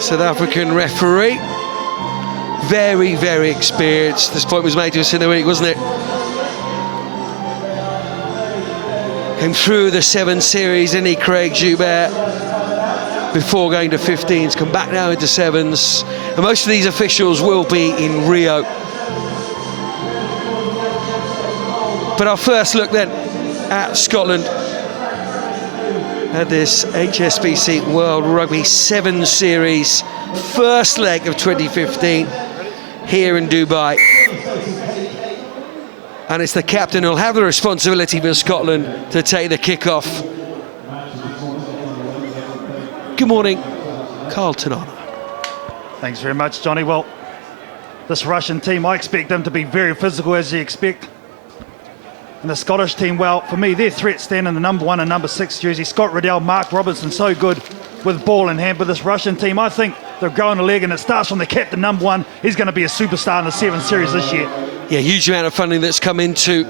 South African referee. Very, very experienced. This point was made to us in the week, wasn't it? Came through the 7 series, didn't he, Craig Joubert, before going to 15s, come back now into 7s. And most of these officials will be in Rio. But our first look then at Scotland at this HSBC World Rugby 7 series, first leg of 2015 here in Dubai. And it's the captain who'll have the responsibility for Scotland to take the kick-off. Good morning, Carl Tanana. Thanks very much, Johnny. Well, this Russian team, I expect them to be very physical, as you expect. And the Scottish team, well, for me, their threats stand in the number 1 and number 6 jersey. Scott Riddell, Mark Robertson, so good with ball in hand. But this Russian team, I think they're growing a leg, and it starts from the captain, number 1. He's going to be a superstar in the 7 series this year. Yeah, huge amount of funding that's come into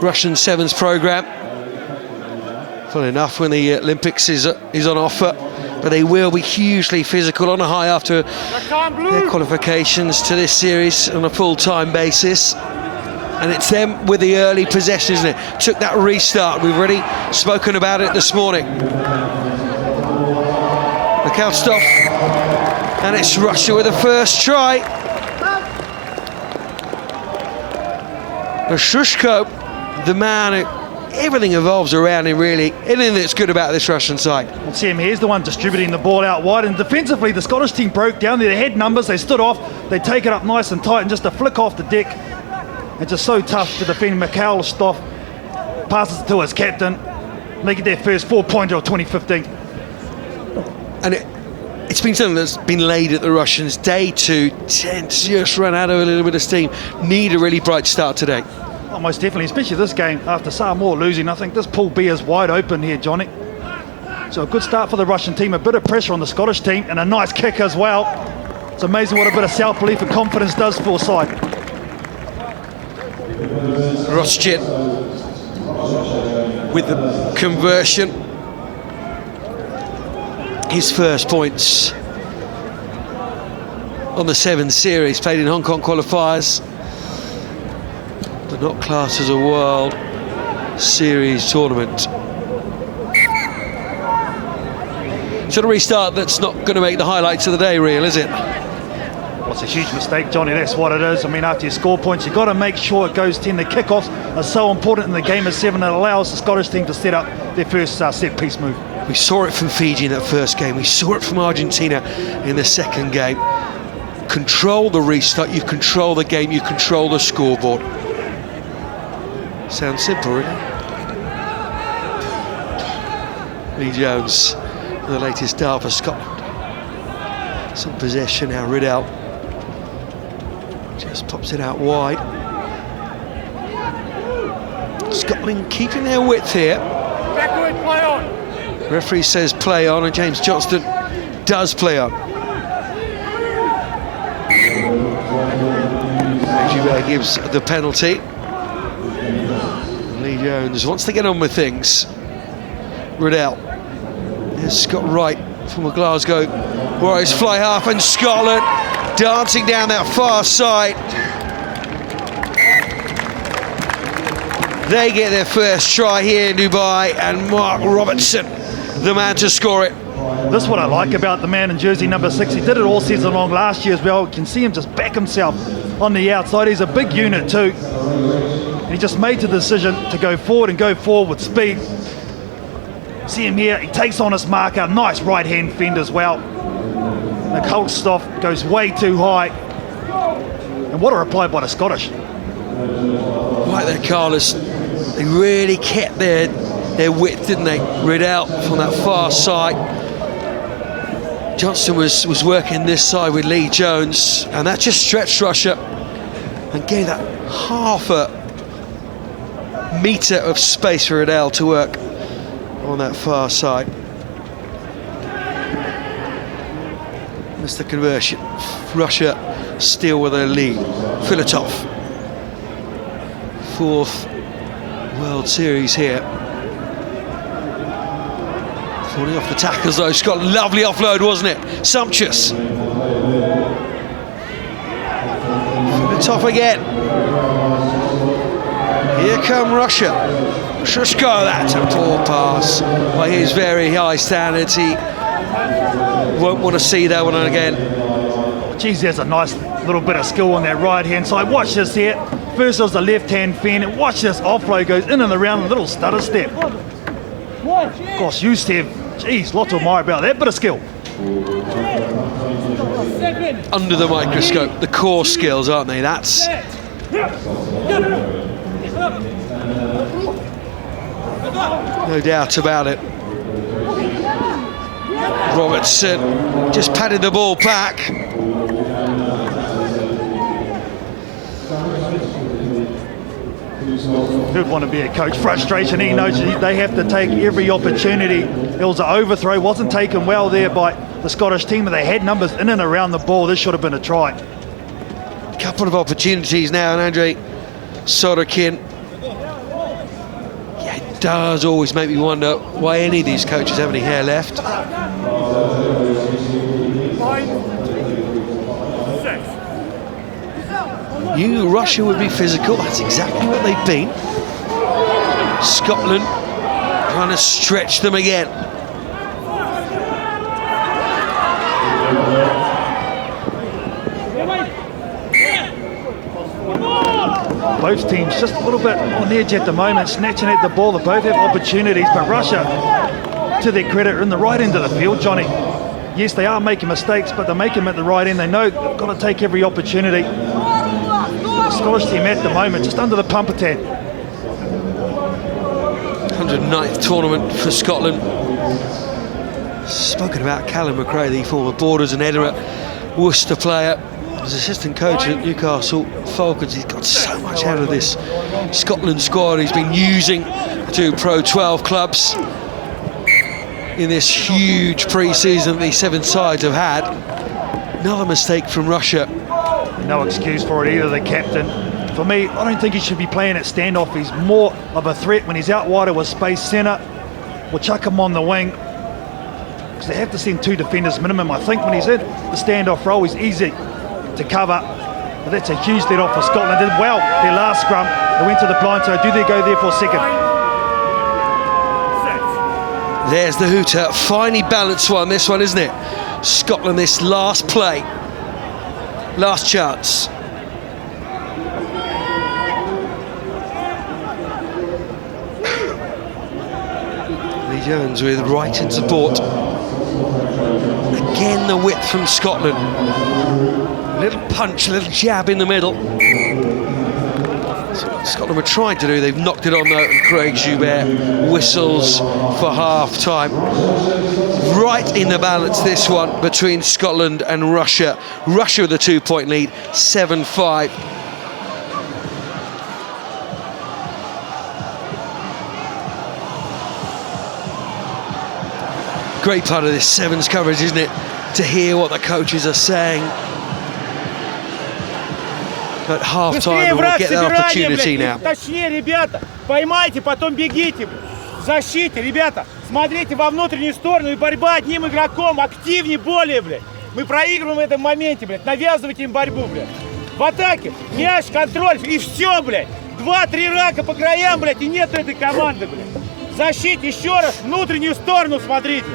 Russian Sevens programme. Funnily enough, when the Olympics is on offer, but they will be hugely physical on a high after their qualifications to this series on a full-time basis. And it's them with the early possession, isn't it? Took that restart. We've already spoken about it this morning. Look out, stop. And it's Russia with the first try. Shushko, the man who everything evolves around him, really. Anything that's good about this Russian side. We'll see him. Here's the one distributing the ball out wide. And defensively, the Scottish team broke down. They had numbers. They stood off. They take it up nice and tight, and just a flick off the deck. It's just so tough to defend. Mikhail Stoff passes it to his captain. They get their first 4-pointer of 2015. And it's been something that's been laid at the Russians. Day 2 tend to just run out of a little bit of steam. Need a really bright start today. Oh, most definitely, especially this game after Samoa losing. I think this Pool B is wide open here, Johnny. So a good start for the Russian team, a bit of pressure on the Scottish team, and a nice kick as well. It's amazing what a bit of self-belief and confidence does for a side. Roschin with the conversion. His first points on the 7 series, played in Hong Kong qualifiers, but not classed as a World Series tournament. So a restart that's not going to make the highlights of the day real, is it? Well, it's a huge mistake, Johnny. That's what it is. I mean, after you score points, you've got to make sure it goes 10. The kickoffs are so important in the game of 7. It allows the Scottish team to set up their first set-piece move. We saw it from Fiji in that first game. We saw it from Argentina in the second game. Control the restart, you control the game, you control the scoreboard. Sounds simple, really. Lee Jones, the latest start for Scotland. Some possession now, Riddell. Just pops it out wide. Scotland keeping their width here. Backward, play on. Referee says play on, and James Johnston does play on. Joubert gives the penalty. Lee Jones wants to get on with things. Riddell. There's Scott Wright from Glasgow Warriors fly half, and Scotland dancing down that far side. They get their first try here in Dubai, and Mark Robertson, the man to score it. This is what I like about the man in jersey number 6. He did it all season long last year as well. You can see him just back himself on the outside. He's a big unit too. And he just made the decision to go forward and go forward with speed. See him here, he takes on his marker. Nice right hand fend as well. Nicole Stoff goes way too high. And what a reply by the Scottish. Right there, Carlos. They really kept their width, didn't they? Riddell from that far side. Johnston was working this side with Lee Jones, and that just stretched Russia and gave that half a metre of space for Riddell to work on that far side. Missed the conversion. Russia still with a lead. Filatov. 4th World Series here. Falling off the tackles though. Scotland, lovely offload, wasn't it? Sumptuous. From the top again. Here come Russia. Shushko, that's a poor pass by his very high standards. He won't want to see that one again. Geez, there's a nice little bit of skill on that right-hand side. Watch this here. First it was the left-hand fin, and watch this offload goes in and around a little stutter step. Gosh, you Steve, geez, lot to admire about that bit of skill. Under the microscope, the core skills, aren't they? That's... no doubt about it. Robertson just patted the ball back. Who'd want to be a coach? Frustration, he knows they have to take every opportunity. It was an overthrow, wasn't taken well there by the Scottish team, but they had numbers in and around the ball. This should have been a try. A couple of opportunities now, and Andre Sorokin. Yeah, it does always make me wonder why any of these coaches have any hair left. 5, 6. You knew Russia would be physical. That's exactly what they've been. Scotland trying to stretch them again. Both teams just a little bit on the edge at the moment, snatching at the ball. They both have opportunities, but Russia, to their credit, are in the right end of the field, Johnny. Yes, they are making mistakes, but they're making them at the right end. They know they've got to take every opportunity. The Scottish team at the moment, just under the pump a tad. 109th tournament for Scotland. Spoken about Callum McRae, the former Borders and Edinburgh Worcester player. As assistant coach at Newcastle Falcons, he's got so much out of this Scotland squad. He's been using two Pro 12 clubs in this huge pre-season these 7 sides have had. Another mistake from Russia. No excuse for it either, the captain. For me, I don't think he should be playing at standoff. He's more of a threat when he's out wider with space centre. We'll chuck him on the wing, because they have to send 2 defenders minimum. I think when he's in the standoff role, he's easy to cover. But that's a huge let off for Scotland. Did well their last scrum. They went to the blind side. Do they go there for a second? 6. There's the hooter. Finely balanced one, this one, isn't it? Scotland, this last play. Last chance. Lee Jones with right in support. Again, the width from Scotland. A little punch, a little jab in the middle. So what Scotland were trying to do, they've knocked it on though, and Craig Joubert whistles for half-time. Right in the balance, this one, between Scotland and Russia. Russia with a 2-point lead, 7-5. Great part of this Sevens coverage, isn't it? To hear what the coaches are saying. At half-time, we'll get that opportunity now. Точнее, ребята, поймайте, потом бегите. В защите, ребята, смотрите во внутреннюю сторону, и борьба одним игроком, активнее более, блядь. Мы проигрываем в этом моменте, блядь, навязывайте им борьбу, блядь. В атаке, мяч, контроль, и все, блядь. 2-3 рака по краям, блядь, и нету этой команды, блядь. В защите, еще раз, внутреннюю сторону смотрите.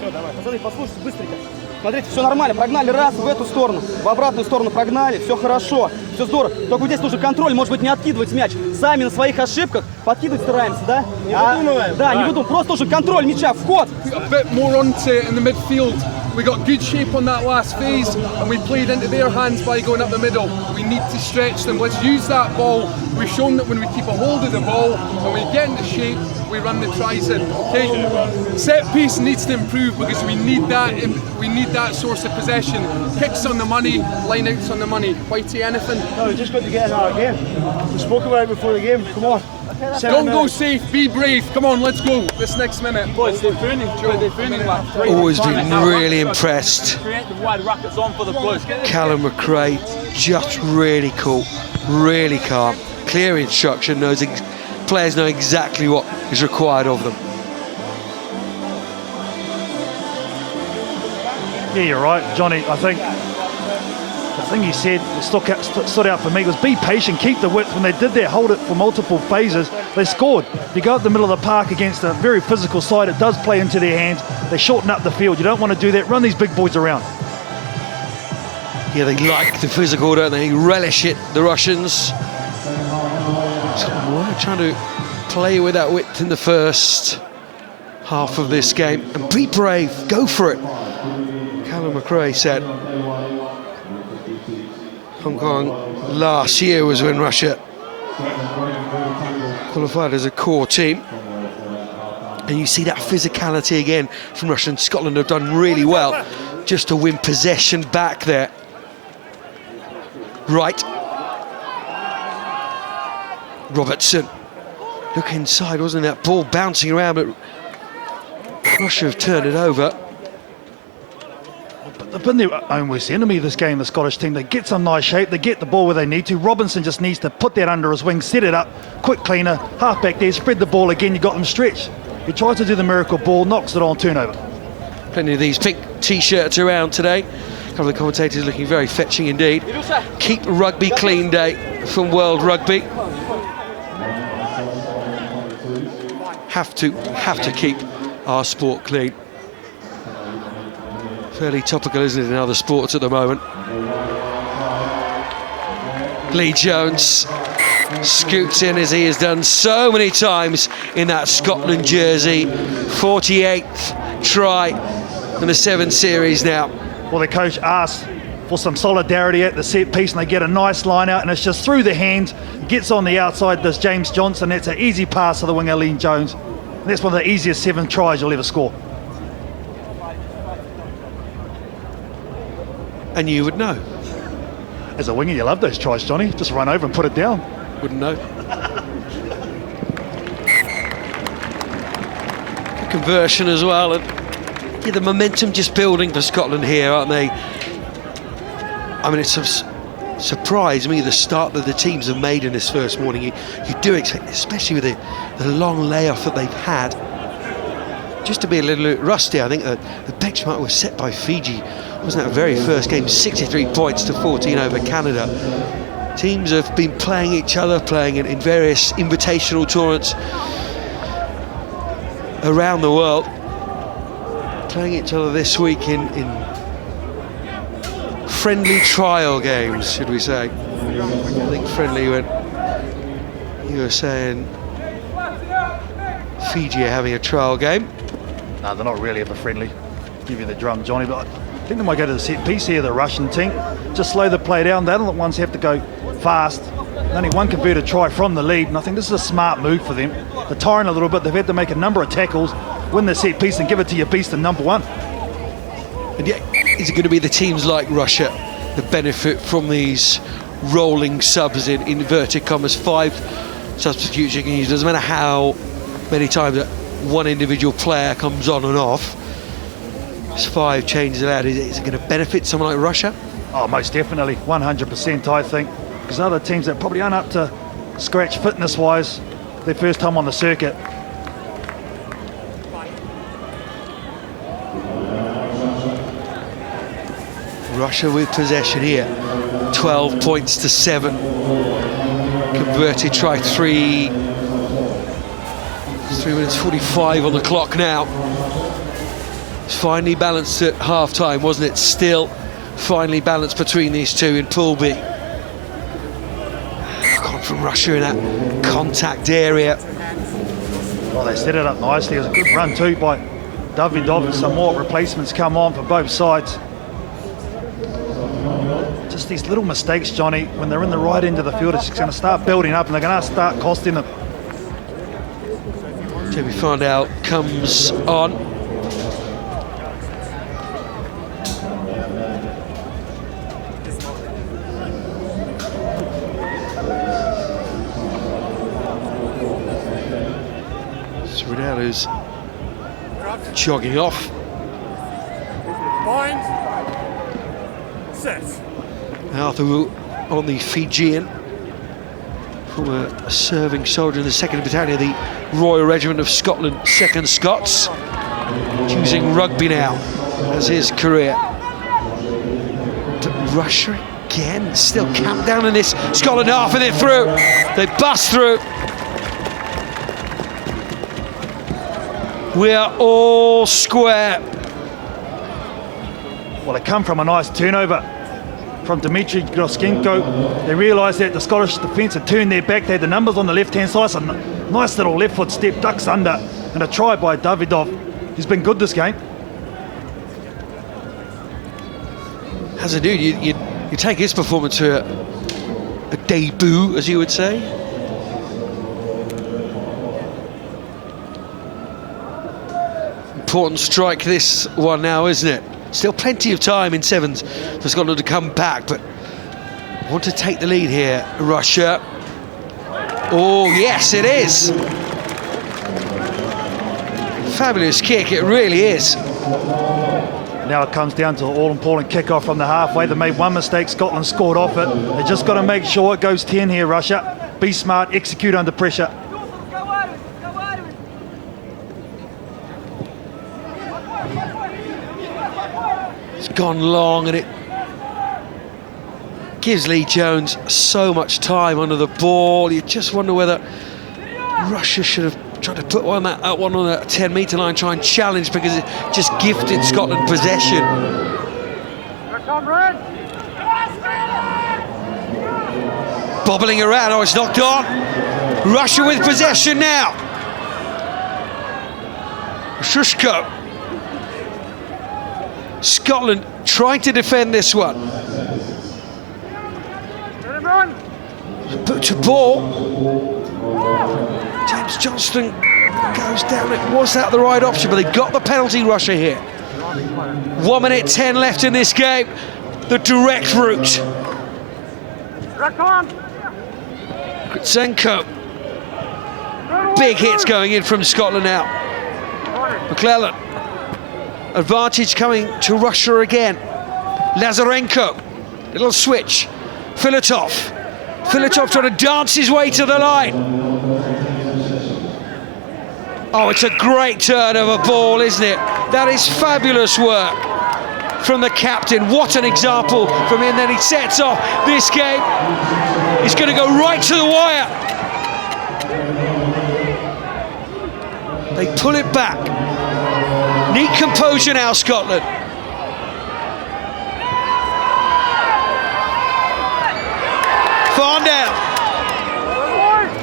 Все, давай, пацаны, послушайте, быстренько. Смотрите, все нормально, прогнали раз в эту сторону, в обратную сторону прогнали, все хорошо, все здорово. Только вот здесь нужен контроль, может быть, не откидывать мяч. Сами на своих ошибках подкидывать стараемся, да? Не выдумываем. Да, не выдумываем, просто нужен контроль мяча, вход. A bit more onto it in the midfield. We got good shape on that last phase, and we played into their hands by going up the middle. We need to stretch them. Let's use that ball. We've shown that when we keep a hold of the ball and we get into shape, we run the tries in. Okay, set piece needs to improve because we need that. We need that source of possession. Kicks on the money, lineouts on the money. Whitey, anything? No, we just got to get in our game. We spoke about it before the game. Come on. Don't go safe. Be brave. Come on, let's go. This next minute. Boys, they're pruning. They're pruning. Always been really impressed. Create the wide rackets on for the Blues. Callum McRae, just really cool, really calm. Clear instruction, players know exactly what is required of them. Yeah, you're right, Johnny. I think the thing he said that stood out for me was be patient, keep the width. When they did that, hold it for multiple phases, they scored. You go up the middle of the park against a very physical side, it does play into their hands. They shorten up the field. You don't want to do that. Run these big boys around. Yeah, they like the physical, don't they? Relish it, the Russians. Scotland were trying to play with that width in the first half of this game. And be brave, go for it. Callum McRae said. Hong Kong last year was when Russia qualified as a core team. And you see that physicality again from Russia, and Scotland have done really well just to win possession back there. Right. Robertson. Look inside, wasn't that ball bouncing around, but Russia have turned it over. But they've been their own worst enemy this game, the Scottish team. They get some nice shape, they get the ball where they need to. Robinson just needs to put that under his wing, set it up, quick cleaner, half back there, spread the ball again, you got them stretched. He tries to do the miracle ball, knocks it on turnover. Plenty of these pink t-shirts around today. A couple of the commentators looking very fetching indeed. Keep Rugby Clean Day from World Rugby. Have to keep our sport clean. Fairly topical, isn't it, in other sports at the moment. Lee Jones scoots in as he has done so many times in that Scotland jersey. 48th try in the 7 series now. Well, the coach asked for some solidarity at the set piece, and they get a nice line out, and it's just through the hand, gets on the outside, does James Johnson. That's an easy pass to the winger, Lee Jones. And that's one of the easiest 7 tries you'll ever score. And you would know. As a winger, you love those tries, Johnny. Just run over and put it down. Wouldn't know. Good conversion as well, and yeah, the momentum just building for Scotland here, aren't they? I mean, it's surprised me the start that the teams have made in this first morning. You do expect, especially with the long layoff that they've had, just to be a little bit rusty. I think the benchmark was set by Fiji. Wasn't that very first game? 63 points to 14 over Canada. Teams have been playing each other, playing in various invitational tournaments around the world. Playing each other this week in friendly trial games, should we say. I think friendly when you were saying Fiji are having a trial game. No, they're not really ever friendly. Give you the drum, Johnny, but I think they might go to the set piece here, the Russian team. Just slow the play down. They're the ones who have to go fast. Only one converted try from the lead, and I think this is a smart move for them. They're tiring a little bit. They've had to make a number of tackles, win the set piece, and give it to your beast in number 1. And yet, is it going to be the teams like Russia that benefit from these rolling subs in inverted commas? 5 substitutes you can use. Doesn't matter how many times that one individual player comes on and off. There's 5 changes allowed. Is it going to benefit someone like Russia? Oh, most definitely, 100%, I think. Because other teams that probably aren't up to scratch fitness-wise, their first time on the circuit. Russia with possession here. 12 points to 7. Converted try 3 minutes 45 on the clock now. It's finely balanced at half-time, wasn't it? Still finely balanced between these two in Pool B. Gone from Russia in that contact area. Well, they set it up nicely. It was a good run too by Davidov, and some more replacements come on for both sides. Just these little mistakes, Johnny, when they're in the right end of the field, it's going to start building up and they're going to start costing them. Jamie Farnell comes on. Riddell's jogging off. Bind. Set. Arthur on the Fijian, former serving soldier in the 2nd Battalion of the Royal Regiment of Scotland, 2nd Scots, choosing rugby now as his career. Russia again, still camped down in this. Scotland half of it through. They bust through. We are all square. Well, it come from a nice turnover from Dmitry Groskenko. They realised that the Scottish defence had turned their back. They had the numbers on the left-hand side. So nice little left foot step, ducks under, and a try by Davidov. He's been good this game. As a dude, you take his performance to a debut, as you would say. Important strike this one now, isn't it? Still plenty of time in sevens for Scotland to come back, but want to take the lead here, Russia. Oh, yes, it is. Fabulous kick, it really is. Now it comes down to an all-important kick-off from the halfway. They made one mistake, Scotland scored off it. They just got to make sure it goes 10 here, Russia. Be smart, execute under pressure. It's gone long, and it gives Lee Jones so much time under the ball. You just wonder whether Russia should have tried to put one on the 10-metre line, try and challenge, because it just gifted Scotland possession. Bobbling around, oh, it's knocked on. Russia with possession now. Shushko. Scotland trying to defend this one. Put to ball. James Johnston goes down. Was that the right option? But they got the penalty, Russia, here. 1 minute 10 left in this game. The direct route. Kritsenko. Big hits going in from Scotland now. McClellan. Advantage coming to Russia again. Lazarenko. Little switch. Filatov. Filatov trying to dance his way to the line. Oh, it's a great turn of a ball, isn't it? That is fabulous work from the captain. What an example from him. Then he sets off this game. He's going to go right to the wire. They pull it back. Neat composure now, Scotland. Farndown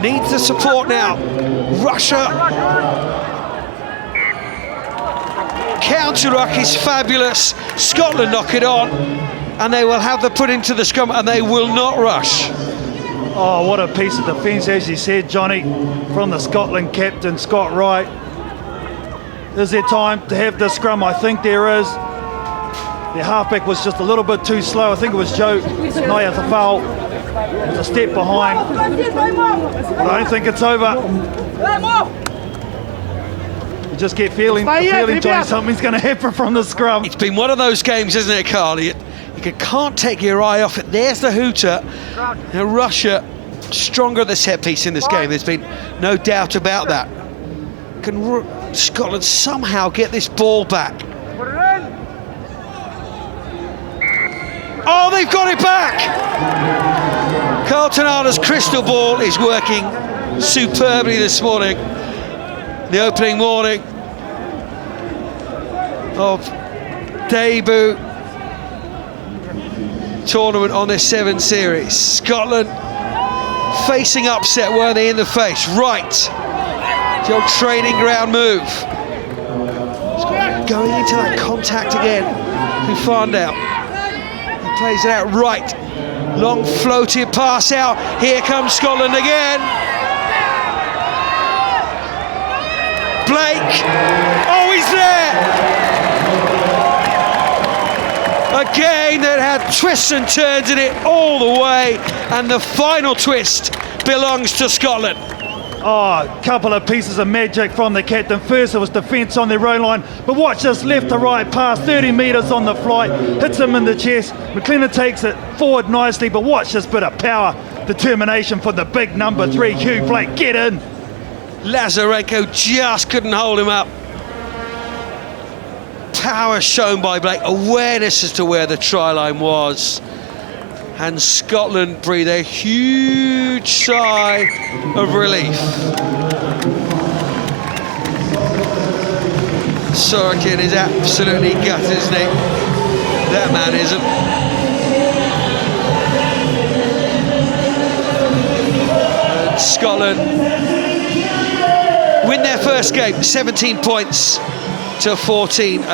needs the support now. Russia. Counter-ruck is fabulous. Scotland knock it on, and they will have the put into the scrum, and they will not rush. Oh, what a piece of defence, as you said, Johnny, from the Scotland captain, Scott Wright. Is there time to have the scrum? I think there is. The halfback was just a little bit too slow. I think it was Joe Nayafafal. It was a step behind. But I don't think it's over. You just get feeling, Johnny, something's going to happen from the scrum. It's been one of those games, isn't it, Carl? You can't take your eye off it. There's the hooter. Now, Russia stronger at the set piece in this game. There's been no doubt about that. Can Scotland somehow get this ball back? Oh, they've got it back! Carlton Arna's crystal ball is working superbly this morning. The opening morning of debut tournament on this 7 series. Scotland facing upset, were they in the face? Right. The old training ground move. Going into that contact again. To Farndown. He plays it out right. Long floated pass out. Here comes Scotland again. Blake. Oh, he's there. Again, that had twists and turns in it all the way. And the final twist belongs to Scotland. Oh, a couple of pieces of magic from the captain. First, it was defence on their own line. But watch this left to right pass, 30 metres on the fly. Hits him in the chest. McLennan takes it forward nicely. But watch this bit of power, determination for the big number 3, Hugh Blake. Get in. Lazarenko just couldn't hold him up. Power shown by Blake. Awareness as to where the try line was. And Scotland breathe a huge sigh of relief. Sorokin is absolutely gutted, isn't he? That man isn't. And Scotland win their first game, 17 points to 14.